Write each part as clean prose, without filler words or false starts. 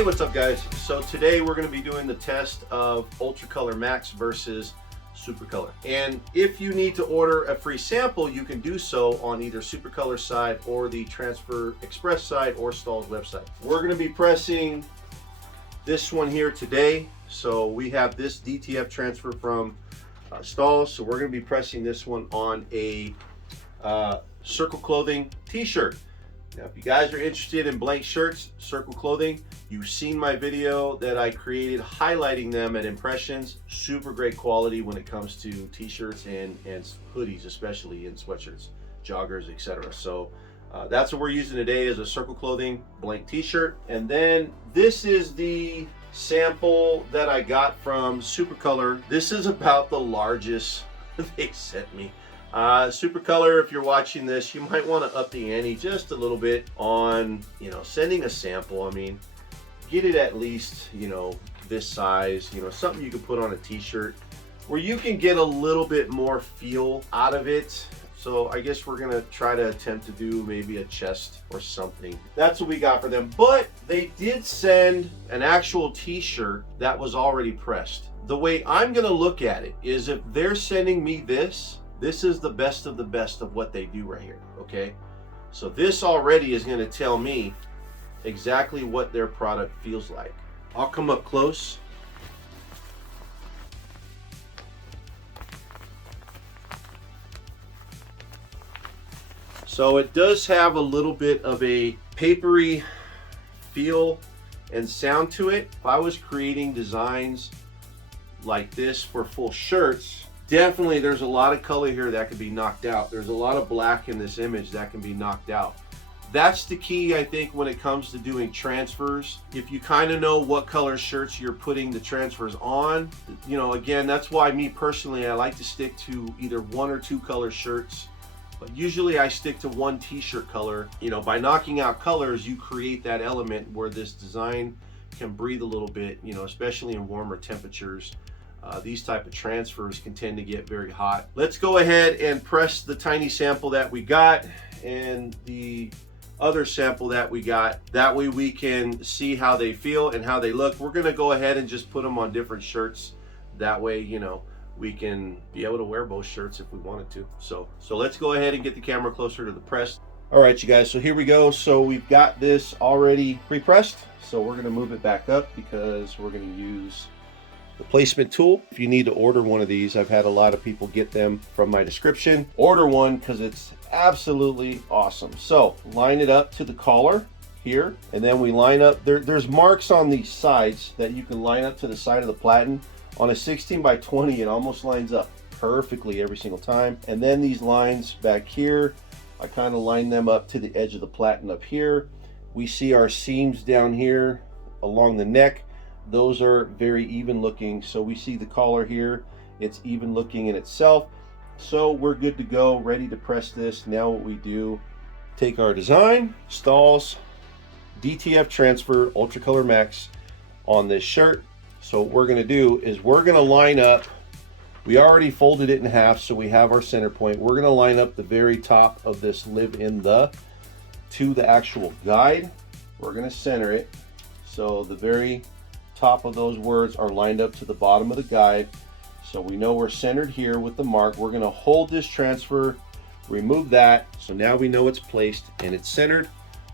Hey, what's up guys? So today we're going to be doing the test of UltraColor Max versus Supacolor. And if you need to order a free sample, you can do so on either Supacolor side or the Transfer Express side or Stahls website. We're going to be pressing this one here today. So we have this DTF transfer from Stahls. So we're going to be pressing this one on a Circle Clothing t-shirt. Now, if you guys are interested in blank shirts, Circle Clothing, you've seen my video that I created highlighting them at Impressions. Super great quality when it comes to t-shirts and hoodies, especially in sweatshirts, joggers, etc. So that's what we're using today, is a Circle Clothing blank t-shirt. And then this is the sample that I got from Supacolor. This is about the largest they sent me. Supacolor, if you're watching this, you might want to up the ante just a little bit on, sending a sample. I mean, get it at least, this size, something you can put on a t-shirt where you can get a little bit more feel out of it. So I guess we're gonna try to attempt to do maybe a chest or something. That's what we got for them. But they did send an actual t-shirt that was already pressed. The way I'm gonna look at it is, if they're sending me this is the best of what they do right here, okay? So this already is gonna tell me exactly what their product feels like. I'll come up close. So it does have a little bit of a papery feel and sound to it. If I was creating designs like this for full shirts, definitely there's a lot of color here that can be knocked out. There's a lot of black in this image that can be knocked out. That's the key, I think, when it comes to doing transfers. If you kind of know what color shirts you're putting the transfers on, again, that's why me personally, I like to stick to either 1 or 2 color shirts. But usually I stick to 1 t-shirt color. By knocking out colors, you create that element where this design can breathe a little bit, especially in warmer temperatures. These type of transfers can tend to get very hot. Let's go ahead and press the tiny sample that we got and the other sample that we got. That way we can see how they feel and how they look. We're gonna go ahead and just put them on different shirts. That way, we can be able to wear both shirts if we wanted to. So let's go ahead and get the camera closer to the press. All right, you guys, so here we go. So we've got this already pre-pressed. So we're gonna move it back up because we're gonna use the placement tool. If you need to order one of these, I've had a lot of people get them from my description. Order one because it's absolutely awesome. So line it up to the collar here, and then we line up, there's marks on the sides that you can line up to the side of the platen. On a 16 by 20, it almost lines up perfectly every single time. And then these lines back here, I kind of line them up to the edge of the platen up here. We see our seams down here along the neck. Those are very even looking. So we see the collar here, it's even looking in itself. So we're good to go, ready to press this. Now what we do, take our design, Stahls DTF Transfer UltraColor Max on this shirt. So what we're gonna do is we're gonna line up, we already folded it in half, so we have our center point. We're gonna line up the very top of this live in the to the actual guide. We're gonna center it. So the very top of those words are lined up to the bottom of the guide. So we know we're centered here with the mark. We're gonna hold this transfer, remove that. So now we know it's placed and it's centered.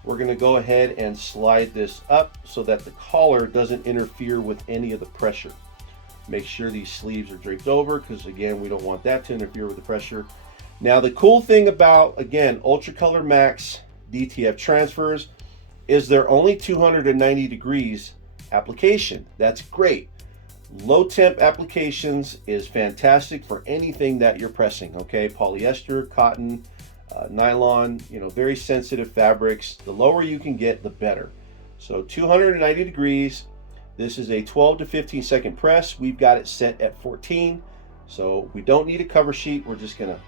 We're gonna go ahead and slide this up so that the collar doesn't interfere with any of the pressure. Make sure these sleeves are draped over, because again, we don't want that to interfere with the pressure. Now the cool thing about, again, UltraColor Max DTF transfers is they're only 290 degrees application. That's great. Low temp applications is fantastic for anything that you're pressing, okay? Polyester, cotton, nylon, very sensitive fabrics. The lower you can get, the better. So 290 degrees. This is a 12 to 15 second press. We've got it set at 14. So we don't need a cover sheet. We're just gonna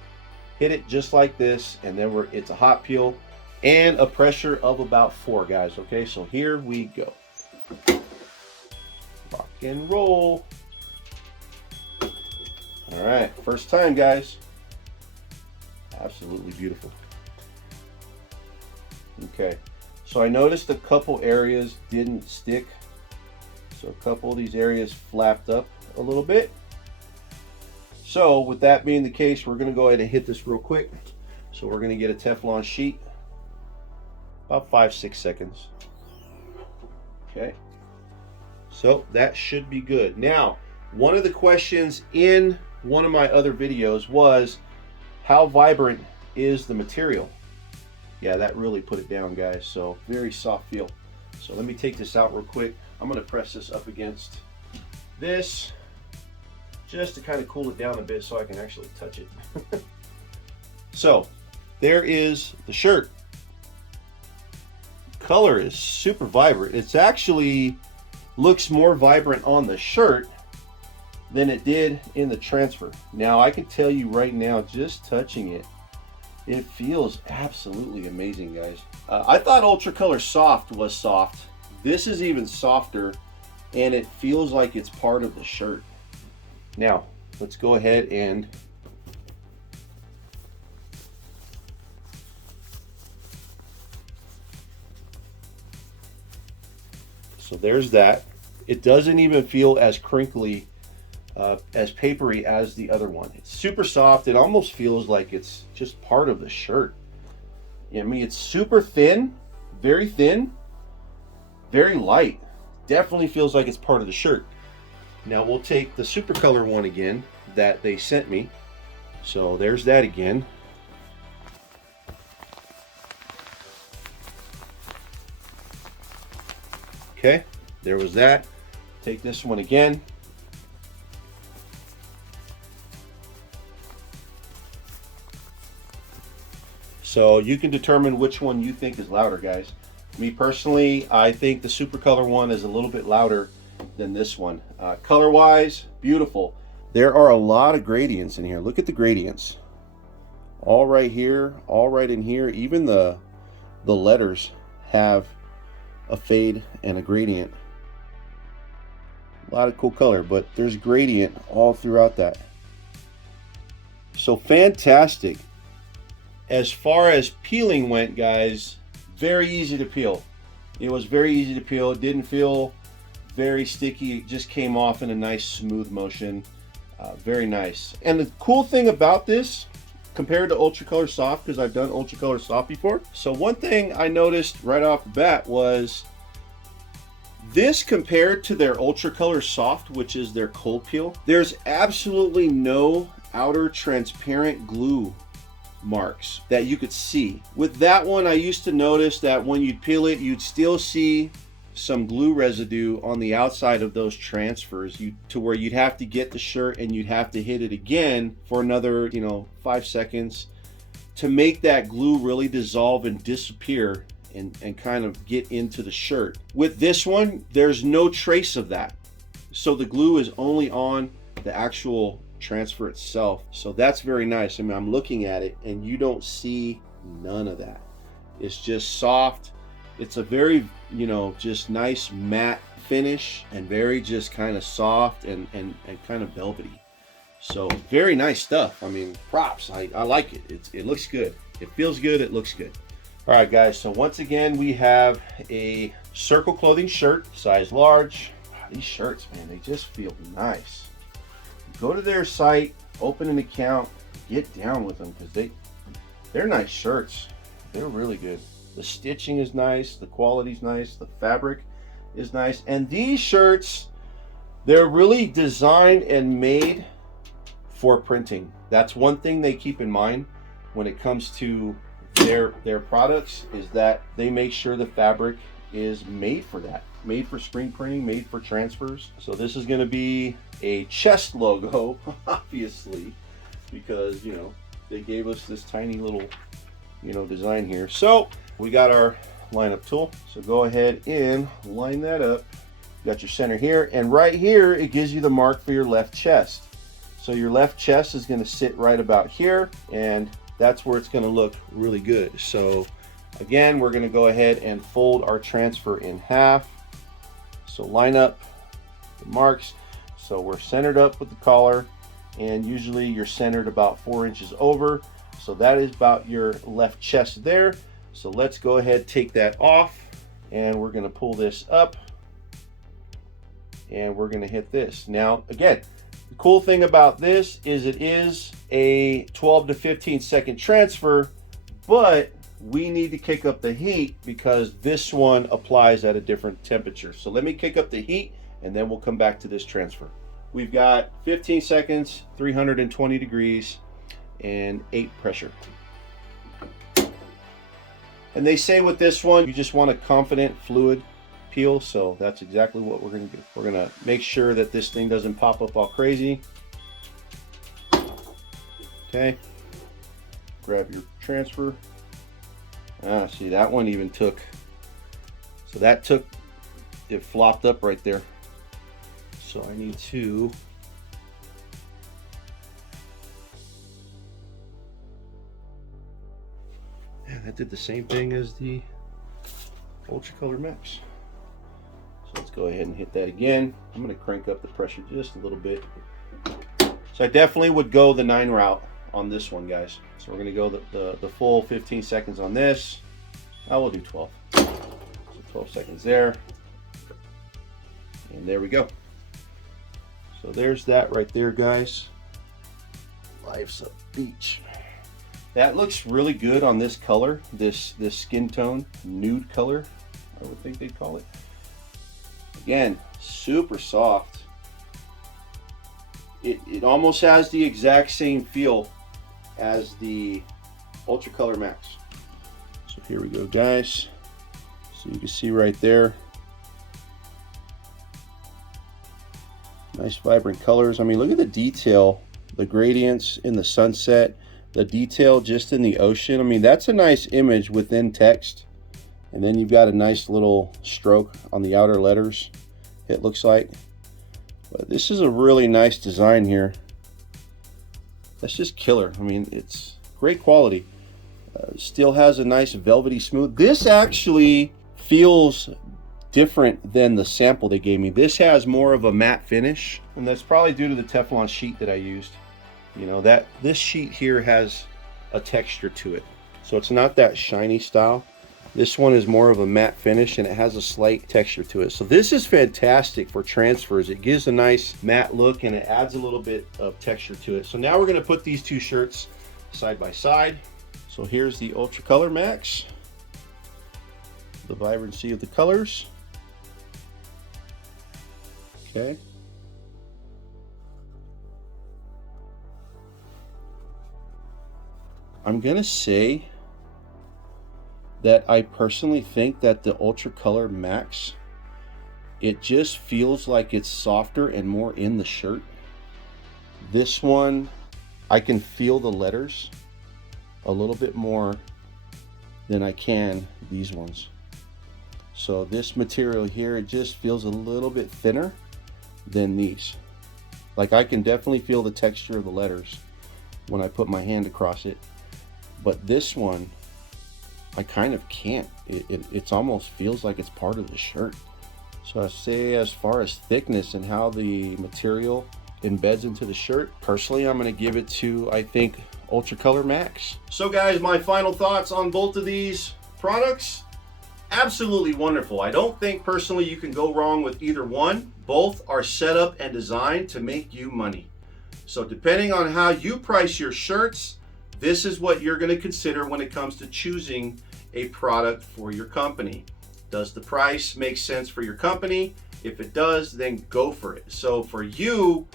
hit it just like this, and then it's a hot peel and a pressure of about 4, guys. Okay, so here we go. Rock and roll. All right, first time, guys. Absolutely beautiful. Okay, so I noticed a couple areas didn't stick So a couple of these areas flapped up a little bit. So with that being the case, we're going to go ahead and hit this real quick. So we're going to get a Teflon sheet, about 5-6 seconds. Okay, so that should be good. Now, one of the questions in one of my other videos was, how vibrant is the material? Yeah, that really put it down, guys. So very soft feel. So let me take this out real quick. I'm going to press this up against this just to kind of cool it down a bit so I can actually touch it. So there is the shirt. Color is super vibrant. It's actually looks more vibrant on the shirt than it did in the transfer. Now I can tell you right now, just touching it, it feels absolutely amazing, guys. I thought UltraColor Soft was soft. This is even softer, and it feels like it's part of the shirt. Now let's go ahead and so there's that. It doesn't even feel as crinkly, as papery as the other one. It's super soft. It almost feels like it's just part of the shirt. I mean, it's super thin, very light. Definitely feels like it's part of the shirt. Now we'll take the Supacolor one again that they sent me. So there's that again. Okay, there was that. Take this one again. So you can determine which one you think is louder, guys. Me personally, I think the Supacolor one is a little bit louder than this one. Color wise, beautiful. There are a lot of gradients in here. Look at the gradients. All right here, all right in here. Even the letters have a fade and a gradient. A lot of cool color, but there's gradient all throughout that. So fantastic. As far as peeling went, guys, very easy to peel. It was very easy to peel. It didn't feel very sticky. It just came off in a nice smooth motion. Very nice. And the cool thing about this, compared to UltraColor Soft, because I've done UltraColor Soft before. So one thing I noticed right off the bat was this compared to their UltraColor Soft, which is their cold peel, there's absolutely no outer transparent glue marks that you could see. With that one, I used to notice that when you'd peel it, you'd still see some glue residue on the outside of those transfers, to where you'd have to get the shirt and you'd have to hit it again for another 5 seconds to make that glue really dissolve and disappear and kind of get into the shirt. With this one, there's no trace of that, so the glue is only on the actual transfer itself. So that's very nice. I mean, I'm looking at it and you don't see none of that. It's just soft. It's a very just nice matte finish, and very just kind of soft and kind of velvety. So very nice stuff. I mean, props. I like it. It looks good. It feels good. It looks good. All right, guys. So once again, we have a Circle Clothing shirt, size large. These shirts, man, they just feel nice. Go to their site, open an account, get down with them, because they're nice shirts. They're really good. The stitching is nice, the quality's nice, the fabric is nice, and these shirts, they're really designed and made for printing. That's one thing they keep in mind when it comes to their products, is that they make sure the fabric is made for that, made for screen printing, made for transfers. So this is going to be a chest logo, obviously, because they gave us this tiny little design here. So we got our lineup tool, so go ahead and line that up. You got your center here, and right here it gives you the mark for your left chest. So your left chest is going to sit right about here, and that's where it's going to look really good. So again, we're going to go ahead and fold our transfer in half. So line up the marks. So we're centered up with the collar, and usually you're centered about 4 inches over. So that is about your left chest there. So let's go ahead, take that off, and we're going to pull this up. and we're gonna hit this. Now, again, the cool thing about this is it is a 12 to 15 second transfer, but we need to kick up the heat because this one applies at a different temperature. So let me kick up the heat and then we'll come back to this transfer. We've got 15 seconds, 320 degrees, and 8 pressure. And they say with this one, you just want a confident fluid peel, so that's exactly what we're gonna do. We're gonna make sure that this thing doesn't pop up all crazy. Okay, grab your transfer. See, that one even took, so that took, it flopped up right there. So I need to that did the same thing as the UltraColor Max. So let's go ahead and hit that again. I'm going to crank up the pressure just a little bit. So I definitely would go the 9 route on this one, guys. So we're going to go the full 15 seconds on this. I will do 12. So 12 seconds there. And there we go. So there's that right there, guys. Life's a beach. That looks really good on this color, this skin tone, nude color, I would think they'd call it. Again, super soft. It almost has the exact same feel as the UltraColor Max. So here we go, guys. So you can see right there. Nice vibrant colors. I mean, look at the detail, the gradients in the sunset, the detail just in the ocean. I mean, that's a nice image within text. And then you've got a nice little stroke on the outer letters, it looks like. But this is a really nice design here. That's just killer. I mean, it's great quality. Still has a nice velvety smooth. This actually feels different than the sample they gave me. This has more of a matte finish, and that's probably due to the Teflon sheet that I used. You know, that this sheet here has a texture to it, so it's not that shiny style. This one is more of a matte finish and it has a slight texture to it. So this is fantastic for transfers. It gives a nice matte look and it adds a little bit of texture to it. So now we're going to put these two shirts side by side. So here's the UltraColor Max, the vibrancy of the colors. Okay. I'm gonna say that I personally think that the UltraColor Max, it just feels like it's softer and more in the shirt. This one, I can feel the letters a little bit more than I can these ones. So this material here, it just feels a little bit thinner than these. Like, I can definitely feel the texture of the letters when I put my hand across it, but this one I kind of can't. It almost feels like it's part of the shirt. So I say, as far as thickness and how the material embeds into the shirt, personally I'm going to give it to, I think, UltraColor Max. So guys, my final thoughts on both of these products: absolutely wonderful. I don't think personally you can go wrong with either one. Both are set up and designed to make you money. So depending on how you price your shirts, this is what you're going to consider when it comes to choosing a product for your company. Does the price make sense for your company? If it does, then go for it. So for you,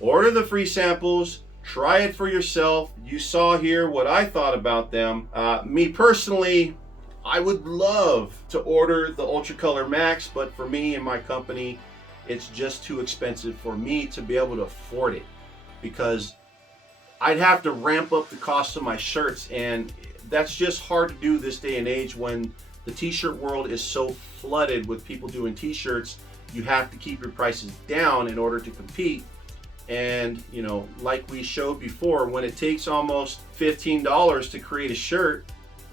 order the free samples, try it for yourself. You saw here what I thought about them. Me personally, I would love to order the UltraColor Max, but for me and my company, it's just too expensive for me to be able to afford it, because I'd have to ramp up the cost of my shirts, and that's just hard to do this day and age when the t-shirt world is so flooded with people doing t-shirts. You have to keep your prices down in order to compete. And you know, like we showed before, when it takes almost $15 to create a shirt,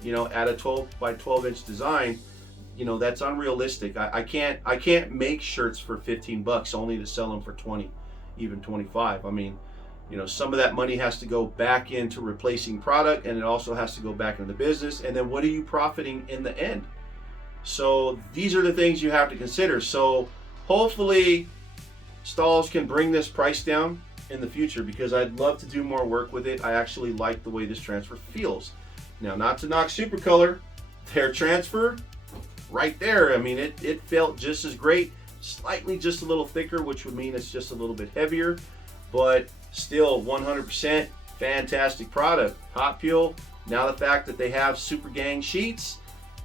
you know, at a 12 by 12 inch design, you know, that's unrealistic. I can't make shirts for 15 bucks only to sell them for 20, even 25. I mean, you know, some of that money has to go back into replacing product, and it also has to go back into the business. And then what are you profiting in the end? So these are the things you have to consider. So hopefully Stahls can bring this price down in the future because I'd love to do more work with it. I actually like the way this transfer feels. Now, not to knock Supacolor, their transfer right there, I mean, it felt just as great, slightly just a little thicker, which would mean it's just a little bit heavier, but still 100% fantastic product. Hot peel. Now the fact that they have super gang sheets,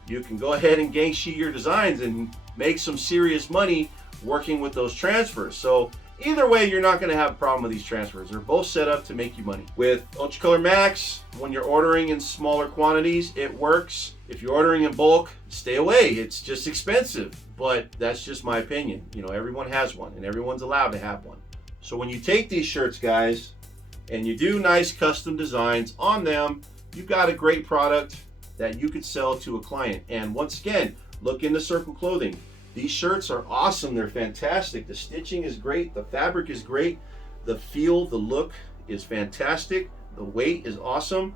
you can go ahead and gang sheet your designs and make some serious money working with those transfers. So either way, you're not going to have a problem with these transfers. They're both set up to make you money. With UltraColor Max, when you're ordering in smaller quantities, it works. If you're ordering in bulk, stay away. It's just expensive, but that's just my opinion. You know, everyone has one and everyone's allowed to have one. So when you take these shirts, guys, and you do nice custom designs on them, you've got a great product that you could sell to a client. And once again, look into Circle Clothing. These shirts are awesome. They're fantastic. The stitching is great. The fabric is great. The feel, the look is fantastic. The weight is awesome.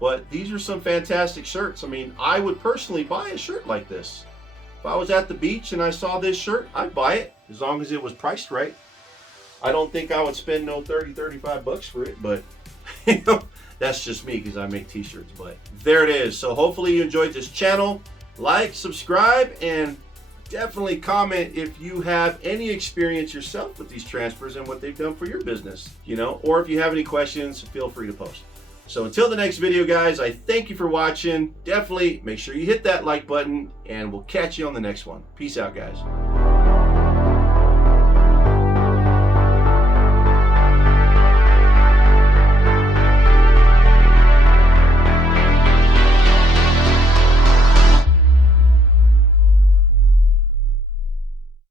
But these are some fantastic shirts. I mean, I would personally buy a shirt like this. If I was at the beach and I saw this shirt, I'd buy it as long as it was priced right. I don't think I would spend no 30, 35 bucks for it, but you know, that's just me because I make t-shirts. But there it is. So hopefully you enjoyed this channel. Like, subscribe, and definitely comment if you have any experience yourself with these transfers and what they've done for your business, you know, or if you have any questions, feel free to post. So until the next video, guys, I thank you for watching. Definitely make sure you hit that like button, and we'll catch you on the next one. Peace out, guys.